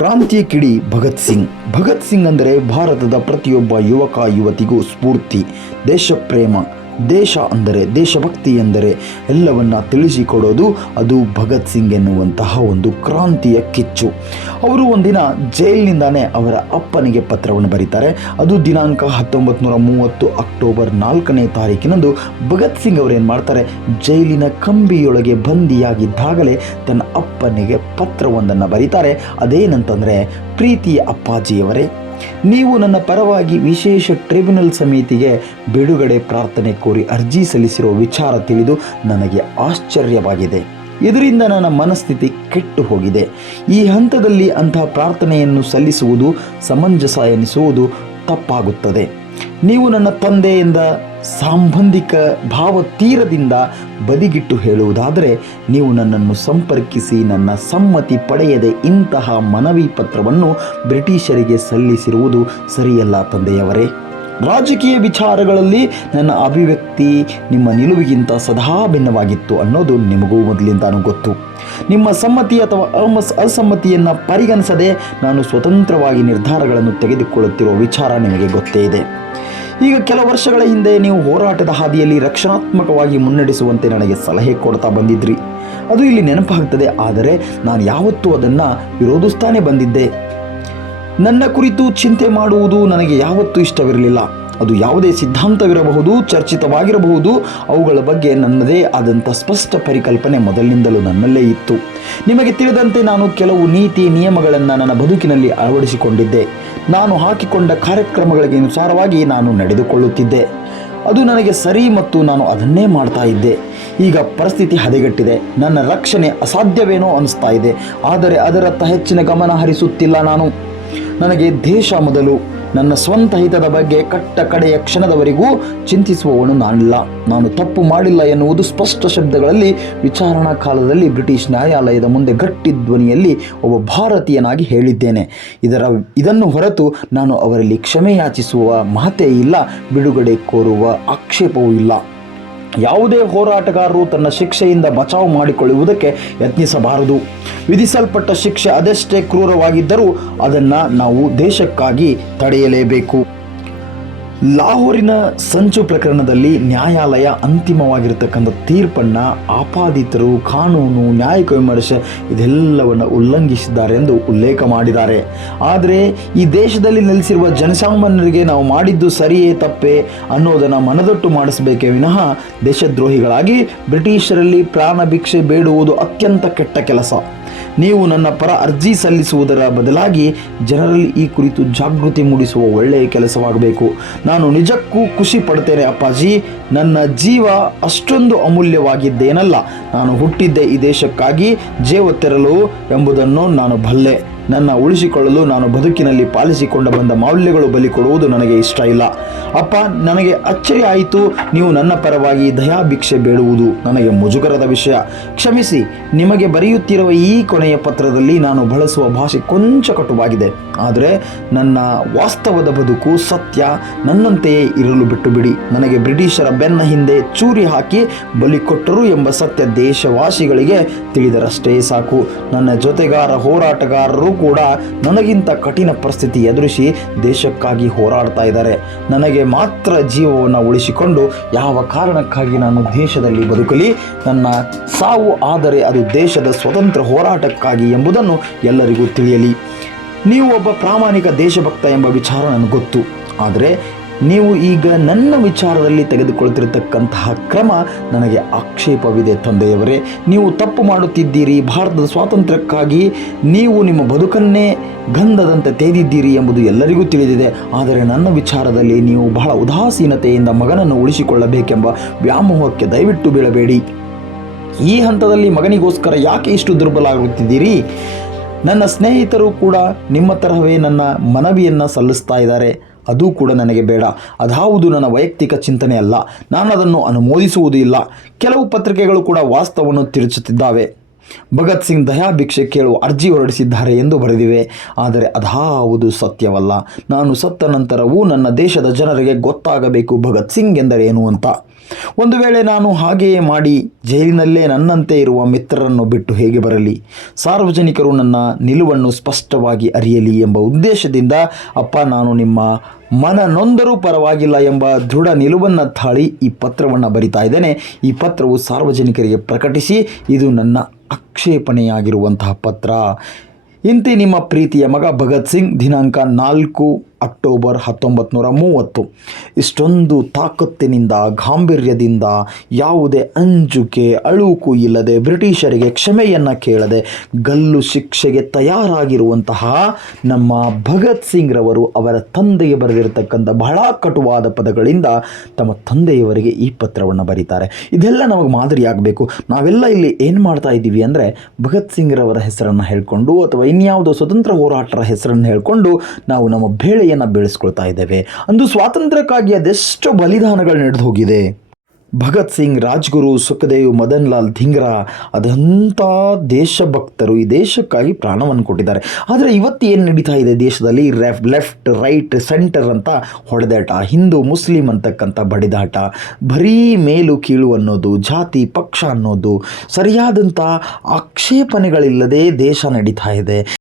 ಕ್ರಾಂತಿಯ ಕಿಡಿ ಭಗತ್ ಸಿಂಗ್. ಭಗತ್ ಸಿಂಗ್ ಅಂದರೆ ಭಾರತದ ಪ್ರತಿಯೊಬ್ಬ ಯುವಕ ಯುವತಿಗೂ ಸ್ಫೂರ್ತಿ ದೇಶಪ್ರೇಮ. ದೇಶ ಅಂದರೆ ದೇಶಭಕ್ತಿ ಎಂದರೆ ಎಲ್ಲವನ್ನ ತಿಳಿಸಿಕೊಡೋದು ಅದು ಭಗತ್ ಸಿಂಗ್ ಎನ್ನುವಂತಹ ಒಂದು ಕ್ರಾಂತಿಯ ಕಿಚ್ಚು. ಅವರು ಒಂದಿನ ಜೈಲಿನಿಂದಾನೇ ಅವರ ಅಪ್ಪನಿಗೆ ಪತ್ರವನ್ನು ಬರೀತಾರೆ. ಅದು ದಿನಾಂಕ ಹತ್ತೊಂಬತ್ತು ನೂರ ಮೂವತ್ತು ಅಕ್ಟೋಬರ್ ನಾಲ್ಕನೇ ತಾರೀಕಿನಂದು ಭಗತ್ ಸಿಂಗ್ ಅವರು ಏನು ಮಾಡ್ತಾರೆ? ಜೈಲಿನ ಕಂಬಿಯೊಳಗೆ ಬಂದಿಯಾಗಿದ್ದಾಗಲೇ ತನ್ನ ಅಪ್ಪನಿಗೆ ಪತ್ರವೊಂದನ್ನು ಬರೀತಾರೆ. ಅದೇನಂತಂದರೆ, ಪ್ರೀತಿಯ ಅಪ್ಪಾಜಿಯವರೇ ನೀವು ನನ್ನ ಪರವಾಗಿ ವಿಶೇಷ ಟ್ರಿಬ್ಯುನಲ್ ಸಮಿತಿಗೆ ಬಿಡುಗಡೆ ಪ್ರಾರ್ಥನೆ ಕೋರಿ ಅರ್ಜಿ ಸಲ್ಲಿಸಿರುವ ವಿಚಾರ ತಿಳಿದು ನನಗೆ ಆಶ್ಚರ್ಯವಾಗಿದೆ. ಇದರಿಂದ ನನ್ನ ಮನಸ್ಥಿತಿ ಕೆಟ್ಟು ಹೋಗಿದೆ. ಈ ಹಂತದಲ್ಲಿ ಅಂತಹ ಪ್ರಾರ್ಥನೆಯನ್ನು ಸಲ್ಲಿಸುವುದು ಸಮಂಜಸ ಎನಿಸುವುದು ತಪ್ಪಾಗುತ್ತದೆ. ನೀವು ನನ್ನ ತಂದೆಯಿಂದ ಸಂಬಂಧಿಕ ಭಾವತೀರದಿಂದ ಬದಿಗಿಟ್ಟು ಹೇಳುವುದಾದರೆ ನೀವು ನನ್ನನ್ನು ಸಂಪರ್ಕಿಸಿ ನನ್ನ ಸಮ್ಮತಿ ಪಡೆಯದೆ ಇಂತಹ ಮನವಿ ಪತ್ರವನ್ನು ಬ್ರಿಟಿಷರಿಗೆ ಸಲ್ಲಿಸಿರುವುದು ಸರಿಯಲ್ಲ ತಂದೆಯವರೇ. ರಾಜಕೀಯ ವಿಚಾರಗಳಲ್ಲಿ ನನ್ನ ಅಭಿವ್ಯಕ್ತಿ ನಿಮ್ಮ ನಿಲುವಿಗಿಂತ ಸದಾ ಭಿನ್ನವಾಗಿತ್ತು ಅನ್ನೋದು ನಿಮಗೂ ಮೊದಲಿಂದಾನು ಗೊತ್ತು. ನಿಮ್ಮ ಸಮ್ಮತಿ ಅಥವಾ ಅಮಸ್, ಅಸಮ್ಮತಿಯನ್ನು ಪರಿಗಣಿಸದೆ ನಾನು ಸ್ವತಂತ್ರವಾಗಿ ನಿರ್ಧಾರಗಳನ್ನು ತೆಗೆದುಕೊಳ್ಳುತ್ತಿರುವ ವಿಚಾರ ನಿಮಗೆ ಗೊತ್ತೇ ಇದೆ. ಈಗ ಕೆಲ ವರ್ಷಗಳ ಹಿಂದೆ ನೀವು ಹೋರಾಟದ ಹಾದಿಯಲ್ಲಿ ರಕ್ಷಣಾತ್ಮಕವಾಗಿ ಮುನ್ನಡೆಸುವಂತೆ ನನಗೆ ಸಲಹೆ ಕೊಡ್ತಾ ಬಂದಿದ್ರಿ. ಅದು ಇಲ್ಲಿ ನೆನಪಾಗ್ತದೆ, ಆದರೆ ನಾನು ಯಾವತ್ತೂ ಅದನ್ನು ವಿರೋಧಿಸ್ತಾನೆ ಬಂದಿದ್ದೆ. ನನ್ನ ಕುರಿತು ಚಿಂತೆ ಮಾಡುವುದು ನನಗೆ ಯಾವತ್ತೂ ಇಷ್ಟವಿರಲಿಲ್ಲ. ಅದು ಯಾವುದೇ ಸಿದ್ಧಾಂತವಿರಬಹುದು, ಚರ್ಚಿತವಾಗಿರಬಹುದು. ಅವುಗಳ ಬಗ್ಗೆ ನನ್ನದೇ ಆದಂಥ ಸ್ಪಷ್ಟ ಪರಿಕಲ್ಪನೆ ಮೊದಲಿನಿಂದಲೂ ನನ್ನಲ್ಲೇ ಇತ್ತು. ನಿಮಗೆ ತಿಳಿದಂತೆ ನಾನು ಕೆಲವು ನೀತಿ ನಿಯಮಗಳನ್ನು ನನ್ನ ಬದುಕಿನಲ್ಲಿ ಅಳವಡಿಸಿಕೊಂಡಿದ್ದೆ. ನಾನು ಹಾಕಿಕೊಂಡ ಕಾರ್ಯಕ್ರಮಗಳಿಗೆ ಅನುಸಾರವಾಗಿ ನಾನು ನಡೆದುಕೊಳ್ಳುತ್ತಿದ್ದೆ. ಅದು ನನಗೆ ಸರಿ ಮತ್ತು ನಾನು ಅದನ್ನೇ ಮಾಡ್ತಾ ಇದ್ದೆ. ಈಗ ಪರಿಸ್ಥಿತಿ ಹದಗೆಟ್ಟಿದೆ. ನನ್ನ ರಕ್ಷಣೆ ಅಸಾಧ್ಯವೇನೋ ಅನಿಸ್ತಾ ಇದೆ. ಆದರೆ ಅದರತ್ತ ಹೆಚ್ಚಿನ ಗಮನ ಹರಿಸುತ್ತಿಲ್ಲ ನಾನು. ನನಗೆ ದೇಶ ಮೊದಲು, ನನ್ನ ಸ್ವಂತ ಹಿತದ ಬಗ್ಗೆ ಕಟ್ಟ ಕಡೆಯ ಕ್ಷಣದವರೆಗೂ ಚಿಂತಿಸುವವನು ನಾನಿಲ್ಲ. ನಾನು ತಪ್ಪು ಮಾಡಿಲ್ಲ ಎನ್ನುವುದು ಸ್ಪಷ್ಟ ಶಬ್ದಗಳಲ್ಲಿ ವಿಚಾರಣಾ ಕಾಲದಲ್ಲಿ ಬ್ರಿಟಿಷ್ ನ್ಯಾಯಾಲಯದ ಮುಂದೆ ಗಟ್ಟಿ ಧ್ವನಿಯಲ್ಲಿ ಒಬ್ಬ ಭಾರತೀಯನಾಗಿ ಹೇಳಿದ್ದೇನೆ. ಇದರ, ಇದನ್ನು ಹೊರತು ನಾನು ಅವರಲ್ಲಿ ಕ್ಷಮೆ ಯಾಚಿಸುವ ಮಾತೇ ಇಲ್ಲ, ಬಿಡುಗಡೆ ಕೋರುವ ಆಕ್ಷೇಪವೂ ಇಲ್ಲ. ಯಾವುದೇ ಹೋರಾಟಗಾರರು ತನ್ನ ಶಿಕ್ಷೆಯಿಂದ ಬಚಾವ್ ಮಾಡಿಕೊಳ್ಳುವುದಕ್ಕೆ ಯತ್ನಿಸಬಾರದು. ವಿಧಿಸಲ್ಪಟ್ಟ ಶಿಕ್ಷೆ ಅದೆಷ್ಟೇ ಕ್ರೂರವಾಗಿದ್ದರೂ ಅದನ್ನು ನಾವು ದೇಶಕ್ಕಾಗಿ ತಡೆಯಲೇಬೇಕು. ಲಾಹೋರಿನ ಸಂಚು ಪ್ರಕರಣದಲ್ಲಿ ನ್ಯಾಯಾಲಯ ಅಂತಿಮವಾಗಿರತಕ್ಕಂಥ ತೀರ್ಪನ್ನು ಆಪಾದಿತರು, ಕಾನೂನು ನ್ಯಾಯಿಕ ವಿಮರ್ಶೆ ಇದೆಲ್ಲವನ್ನು ಉಲ್ಲಂಘಿಸಿದ್ದಾರೆ ಎಂದು ಉಲ್ಲೇಖ ಮಾಡಿದ್ದಾರೆ. ಆದರೆ ಈ ದೇಶದಲ್ಲಿ ನೆಲೆಸಿರುವ ಜನಸಾಮಾನ್ಯರಿಗೆ ನಾವು ಮಾಡಿದ್ದು ಸರಿಯೇ ತಪ್ಪೇ ಅನ್ನೋದನ್ನು ಮನದಟ್ಟು ಮಾಡಿಸಬೇಕೇ ವಿನಃ ದೇಶದ್ರೋಹಿಗಳಾಗಿ ಬ್ರಿಟಿಷರಲ್ಲಿ ಪ್ರಾಣ ಭಿಕ್ಷೆ ಬೇಡುವುದು ಅತ್ಯಂತ ಕೆಟ್ಟ ಕೆಲಸ. ನೀವು ನನ್ನ ಪರ ಅರ್ಜಿ ಸಲ್ಲಿಸುವುದರ ಬದಲಾಗಿ ಜನರಲ್ಲಿ ಈ ಕುರಿತು ಜಾಗೃತಿ ಮೂಡಿಸುವ ಒಳ್ಳೆಯ ಕೆಲಸವಾಗಬೇಕು. ನಾನು ನಿಜಕ್ಕೂ ಖುಷಿ ಪಡ್ತೇನೆ ಅಪ್ಪಾಜಿ. ನನ್ನ ಜೀವ ಅಷ್ಟೊಂದು ಅಮೂಲ್ಯವಾಗಿದ್ದೇನಲ್ಲ. ನಾನು ಹುಟ್ಟಿದ್ದೆ ಈ ದೇಶಕ್ಕಾಗಿ ಜೇವತ್ತೆರಲು ಎಂಬುದನ್ನು ನಾನು ಬಲ್ಲೆ ನನ್ನ ಉಳಿಸಿಕೊಳ್ಳಲು ನಾನು ಬದುಕಿನಲ್ಲಿ ಪಾಲಿಸಿಕೊಂಡು ಬಂದ ಮೌಲ್ಯಗಳು ಬಲಿ ಕೊಡುವುದು ನನಗೆ ಇಷ್ಟ ಇಲ್ಲ. ಅಪ್ಪ, ನನಗೆ ಅಚ್ಚರಿ ಆಯಿತು. ನೀವು ನನ್ನ ಪರವಾಗಿ ದಯಾಭಿಕ್ಷೆ ಬೇಡುವುದು ನನಗೆ ಮುಜುಗರದ ವಿಷಯ. ಕ್ಷಮಿಸಿ, ನಿಮಗೆ ಬರೆಯುತ್ತಿರುವ ಈ ಕೊನೆಯ ಪತ್ರದಲ್ಲಿ ನಾನು ಬಳಸುವ ಭಾಷೆ ಕೊಂಚ ಕಟುವಾಗಿದೆ. ಆದರೆ ನನ್ನ ವಾಸ್ತವದ ಬದುಕು ಸತ್ಯ. ನನ್ನಂತೆಯೇ ಇರಲು ಬಿಟ್ಟು ಬಿಡಿ ನನಗೆ ಬ್ರಿಟಿಷರ ಬೆನ್ನ ಹಿಂದೆ ಚೂರಿ ಹಾಕಿ ಬಲಿ ಕೊಟ್ಟರು ಎಂಬ ಸತ್ಯ ದೇಶವಾಸಿಗಳಿಗೆ ತಿಳಿದರಷ್ಟೇ ಸಾಕು. ನನ್ನ ಜೊತೆಗಾರ, ಹೋರಾಟಗಾರರು ಕೂಡ ನನಗಿಂತ ಕಠಿಣ ಪರಿಸ್ಥಿತಿ ಎದುರಿಸಿ ದೇಶಕ್ಕಾಗಿ ಹೋರಾಡ್ತಾ ಇದ್ದಾರೆ. ನನಗೆ ಮಾತ್ರ ಜೀವವನ್ನು ಉಳಿಸಿಕೊಂಡು ಯಾವ ಕಾರಣಕ್ಕಾಗಿ ನಾನು ದೇಶದಲ್ಲಿ ಬದುಕಲಿ, ನನ್ನ ಸಾವು ಆದರೆ ಅದು ದೇಶದ ಸ್ವತಂತ್ರ ಹೋರಾಟಕ್ಕಾಗಿ ಎಂಬುದನ್ನು ಎಲ್ಲರಿಗೂ ತಿಳಿಯಲಿ. ನೀವು ಒಬ್ಬ ಪ್ರಾಮಾಣಿಕ ದೇಶಭಕ್ತ ಎಂಬ ವಿಚಾರ ನನಗೆ ಗೊತ್ತು. ಆದರೆ ನೀವು ಈಗ ನನ್ನ ವಿಚಾರದಲ್ಲಿ ತೆಗೆದುಕೊಳ್ತಿರತಕ್ಕಂತಹ ಕ್ರಮ ನನಗೆ ಆಕ್ಷೇಪವಿದೆ ತಂದೆಯವರೇ. ನೀವು ತಪ್ಪು ಮಾಡುತ್ತಿದ್ದೀರಿ, ಭಾರತದ ಸ್ವಾತಂತ್ರ್ಯಕ್ಕಾಗಿ ನೀವು ನಿಮ್ಮ ಬದುಕನ್ನೇ ಗಂಧದಂತೆ ತೇದಿದ್ದೀರಿ ಎಂಬುದು ಎಲ್ಲರಿಗೂ ತಿಳಿದಿದೆ. ಆದರೆ ನನ್ನ ವಿಚಾರದಲ್ಲಿ ನೀವು ಬಹಳ ಉದಾಸೀನತೆಯಿಂದ ಮಗನನ್ನು ಉಳಿಸಿಕೊಳ್ಳಬೇಕೆಂಬ ವ್ಯಾಮೋಹಕ್ಕೆ ದಯವಿಟ್ಟು ಬೀಳಬೇಡಿ. ಈ ಹಂತದಲ್ಲಿ ಮಗನಿಗೋಸ್ಕರ ಯಾಕೆ ಇಷ್ಟು ದುರ್ಬಲ ಆಗುತ್ತಿದ್ದೀರಿ? ನನ್ನ ಸ್ನೇಹಿತರು ಕೂಡ ನಿಮ್ಮ ತರಹವೇ ನನ್ನ ಮನವಿಯನ್ನು ಸಲ್ಲಿಸ್ತಾ ಇದ್ದಾರೆ. ಅದು ಕೂಡ ನನಗೆ ಬೇಡ. ಅದಾವುದು ನನ್ನ ವೈಯಕ್ತಿಕ ಚಿಂತನೆ ಅಲ್ಲ ನಾನು ಅದನ್ನು ಅನುಮೋದಿಸುವುದೂ ಇಲ್ಲ ಕೆಲವು ಪತ್ರಿಕೆಗಳು ಕೂಡ ವಾಸ್ತವವನ್ನು ತಿರುಚುತ್ತಿದ್ದಾವೆ. ಭಗತ್ ಸಿಂಗ್ ದಯಾಭಿಕ್ಷೆ ಕೇಳುವ ಅರ್ಜಿ ಹೊರಡಿಸಿದ್ದಾರೆ ಎಂದು ಬರೆದಿವೆ. ಆದರೆ ಅದಾವುದು ಸತ್ಯವಲ್ಲ. ನಾನು ಸತ್ತ ನಂತರವೂ ನನ್ನ ದೇಶದ ಜನರಿಗೆ ಗೊತ್ತಾಗಬೇಕು ಭಗತ್ ಸಿಂಗ್ ಎಂದರೇನು ಅಂತ. ಒಂದು ವೇಳೆ ನಾನು ಹಾಗೆಯೇ ಮಾಡಿ ಜೈಲಿನಲ್ಲೇ ನನ್ನಂತೆ ಇರುವ ಮಿತ್ರರನ್ನು ಬಿಟ್ಟು ಹೇಗೆ ಬರಲಿ? ಸಾರ್ವಜನಿಕರು ನನ್ನ ನಿಲುವನ್ನು ಸ್ಪಷ್ಟವಾಗಿ ಅರಿಯಲಿ ಎಂಬ ಉದ್ದೇಶದಿಂದ, ಅಪ್ಪ ನಾನು ನಿಮ್ಮ ಮನ ನೊಂದರೂ ಪರವಾಗಿಲ್ಲ ಎಂಬ ದೃಢ ನಿಲುವನ್ನು ತಾಳಿ ಈ ಪತ್ರವನ್ನು ಬರಿತಾ ಇದ್ದೇನೆ. ಈ ಪತ್ರವು ಸಾರ್ವಜನಿಕರಿಗೆ ಪ್ರಕಟಿಸಿ, ಇದು ನನ್ನ ಆಕ್ಷೇಪಣೆಯಾಗಿರುವಂತಹ ಪತ್ರ. ಇಂತಿ ನಿಮ್ಮ ಪ್ರೀತಿಯ ಮಗ ಭಗತ್ ಸಿಂಗ್ ದಿನಾಂಕ ನಾಲ್ಕು ಅಕ್ಟೋಬರ್ ಹತ್ತೊಂಬತ್ತು ನೂರ ಮೂವತ್ತು. ಇಷ್ಟೊಂದು ತಾಕತ್ತಿನಿಂದ, ಗಾಂಭೀರ್ಯದಿಂದ ಯಾವುದೇ ಅಂಜುಕೆ, ಅಳುಕು ಇಲ್ಲದೆ ಬ್ರಿಟಿಷರಿಗೆ ಕ್ಷಮೆಯನ್ನು ಕೇಳದೆ ಗಲ್ಲು ಶಿಕ್ಷೆಗೆ ತಯಾರಾಗಿರುವಂತಹ ನಮ್ಮ ಭಗತ್ ಸಿಂಗ್ ರವರು ಅವರ ತಂದೆಗೆ ಬರೆದಿರತಕ್ಕಂಥ ಬಹಳ ಕಟುವಾದ ಪದಗಳಿಂದ ತಮ್ಮ ತಂದೆಯವರಿಗೆ ಈ ಪತ್ರವನ್ನು ಬರೀತಾರೆ. ಇದೆಲ್ಲ ನಮಗೆ ಮಾದರಿಯಾಗಬೇಕು ನಾವೆಲ್ಲ ಇಲ್ಲಿ ಏನು ಮಾಡ್ತಾ ಇದ್ದೀವಿ ಅಂದರೆ ಭಗತ್ ಸಿಂಗ್ರವರ ಹೆಸರನ್ನು ಹೇಳ್ಕೊಂಡು ಅಥವಾ ಇನ್ಯಾವುದೋ ಸ್ವತಂತ್ರ ಹೋರಾಟರ ಹೆಸರನ್ನು ಹೇಳ್ಕೊಂಡು ನಾವು ನಮ್ಮ ಬೇಳೆಯನ್ನು ಬೆಳೆಸ್ಕೊಳ್ತಾ ಇದ್ದೇವೆ. ಅಂದು ಸ್ವಾತಂತ್ರ್ಯಕ್ಕಾಗಿ ಅದೆಷ್ಟು ಬಲಿದಾನಗಳು ನಡೆದು ಹೋಗಿದೆ. ಭಗತ್ ಸಿಂಗ್, ರಾಜ್ಗುರು ಸುಖದೇವ್ ಮದನ್ ಲಾಲ್ ಧಿಂಗ್ರಾ ಅದಂಥ ದೇಶಭಕ್ತರು ಈ ದೇಶಕ್ಕಾಗಿ ಪ್ರಾಣವನ್ನು ಕೊಟ್ಟಿದ್ದಾರೆ. ಆದರೆ ಇವತ್ತು ಏನು ನಡೀತಾ ಇದೆ ದೇಶದಲ್ಲಿ? ರೆಫ್, ಲೆಫ್ಟ್, ರೈಟ್, ಸೆಂಟರ್ ಅಂತ ಹೊಡೆದಾಟ, ಹಿಂದೂ, ಮುಸ್ಲಿಂ ಅಂತಕ್ಕಂಥ ಬಡಿದಾಟ, ಬರೀ ಮೇಲು ಕೀಳು ಅನ್ನೋದು, ಜಾತಿ, ಪಕ್ಷ ಅನ್ನೋದು, ಸರಿಯಾದಂಥ ಆಕ್ಷೇಪಣೆಗಳಿಲ್ಲದೆ ದೇಶ ನಡೀತಾ ಇದೆ.